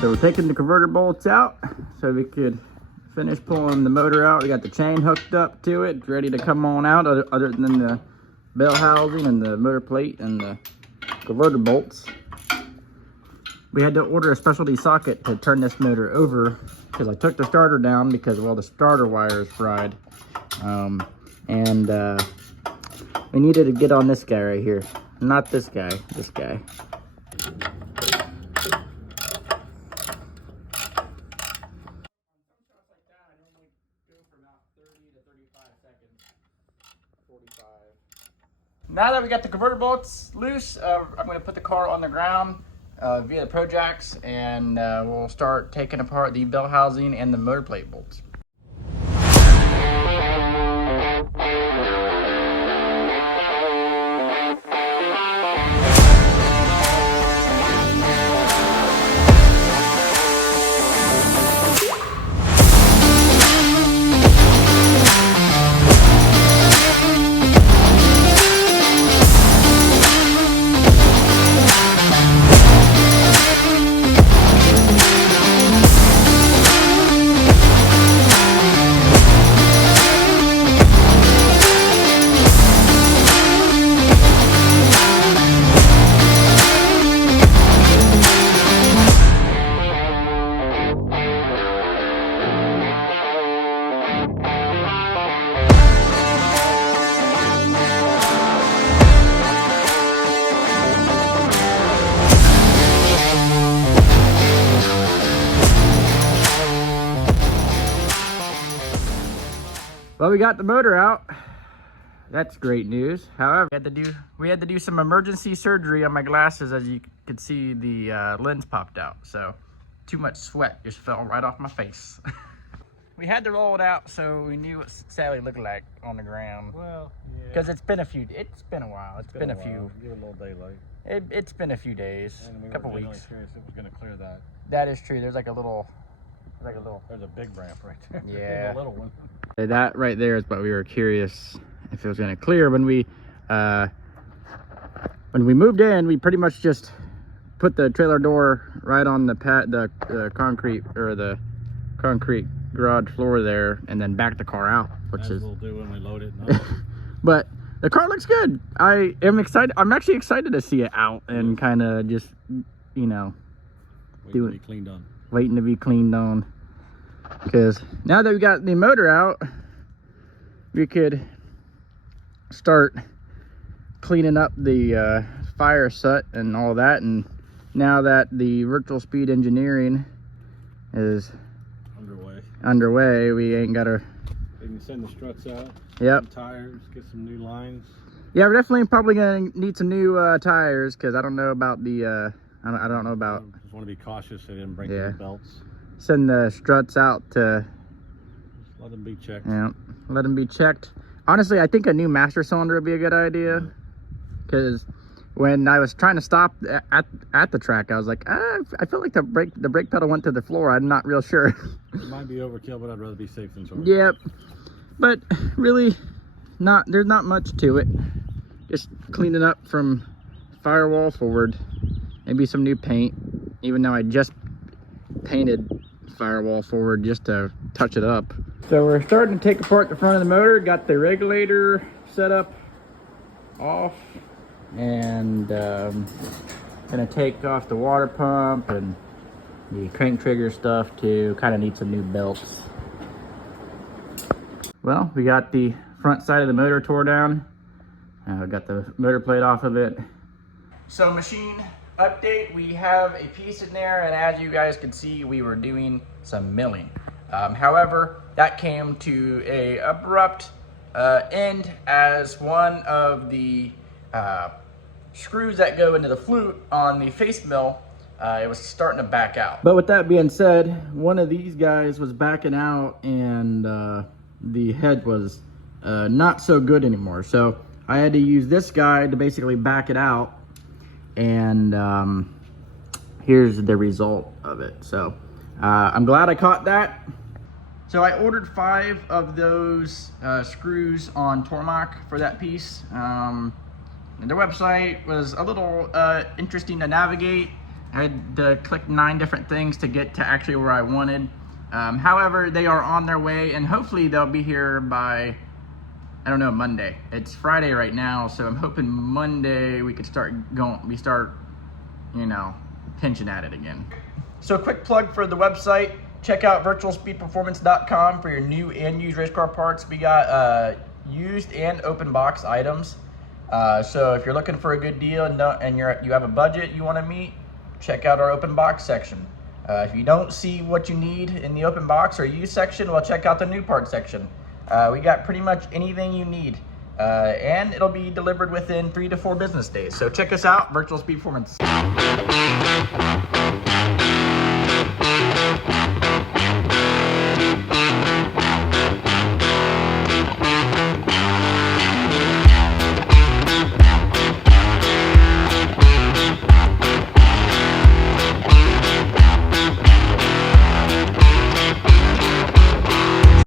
So we're taking the converter bolts out so we could finish pulling the motor out. We got the chain hooked up to it, ready to come on out, other than the bell housing and the motor plate and the converter bolts. We had to order a specialty socket to turn this motor over because I took the starter down because, well, the starter wire is fried. We needed to get on this guy right here. Not this guy, this guy. Now that we got the converter bolts loose, I'm going to put the car on the ground via the Pro Jacks, and we'll start taking apart the bell housing and the motor plate bolts. Well, we got the motor out. That's great news. However, we had to do some emergency surgery on my glasses. As you could see, the lens popped out. So too much sweat just fell right off my face. We had to roll it out so we knew what Sally looked like on the ground. Well, yeah. Because it's been a while. It's been a few. Give it a little daylight. It's been a few days, a couple weeks. Curious if it was going to clear that. That is true. There's a big ramp right there. Yeah. A little one. That right there is what we were curious if it was going to clear. When we moved in, we pretty much just put the trailer door right on the concrete garage floor there, and then backed the car out, which we'll do when we load it. No. But the car looks good. I am excited. I'm actually excited to see it out and kind of just, you know, waiting to be cleaned on. Waiting to be cleaned on. Because now that we got the motor out, we could start cleaning up the fire soot and all that. And now that the virtual speed engineering is underway, we ain't gotta. We can send the struts out. Yep. Some tires, get some new lines. Yeah, we're definitely probably gonna need some new tires, because I don't know about the. I don't know about. Just want to be cautious so they didn't break the belts. Send the struts out to. Just let them be checked. Yeah, let them be checked. Honestly, I think a new master cylinder would be a good idea, because when I was trying to stop at the track, I was like, I feel like the brake pedal went to the floor. I'm not real sure. It might be overkill, but I'd rather be safe than sorry. Yep, but really, there's not much to it. Just cleaning up from firewall forward. Maybe some new paint, even though I just painted firewall forward just to touch it up. So we're starting to take apart the front of the motor. Got the regulator set up off, and gonna take off the water pump and the crank trigger stuff too. Kind of need some new belts. Well, we got the front side of the motor tore down. Got the motor plate off of it. So machine update, we have a piece in there, and as you guys can see, we were doing some milling. However, that came to a abrupt end, as one of the screws that go into the flute on the face mill, it was starting to back out. But with that being said, one of these guys was backing out, and the head was not so good anymore. So I had to use this guy to basically back it out. And here's the result of it. So I'm glad I caught that. So I ordered 5 of those screws on Tormach for that piece. And their website was a little interesting to navigate. I had to click 9 different things to get to actually where I wanted. However, they are on their way, and hopefully they'll be here by, I don't know, Monday. It's Friday right now, so I'm hoping Monday we could start you know, pinching at it again. So quick plug for the website. Check out virtualspeedperformance.com for your new and used race car parts. We got used and open box items. So if you're looking for a good deal and you have a budget you want to meet, check out our open box section. If you don't see what you need in the open box or used section, well, check out the new part section. We got pretty much anything you need, and it'll be delivered within 3 to 4 business days. So check us out, Virtual Speed Performance.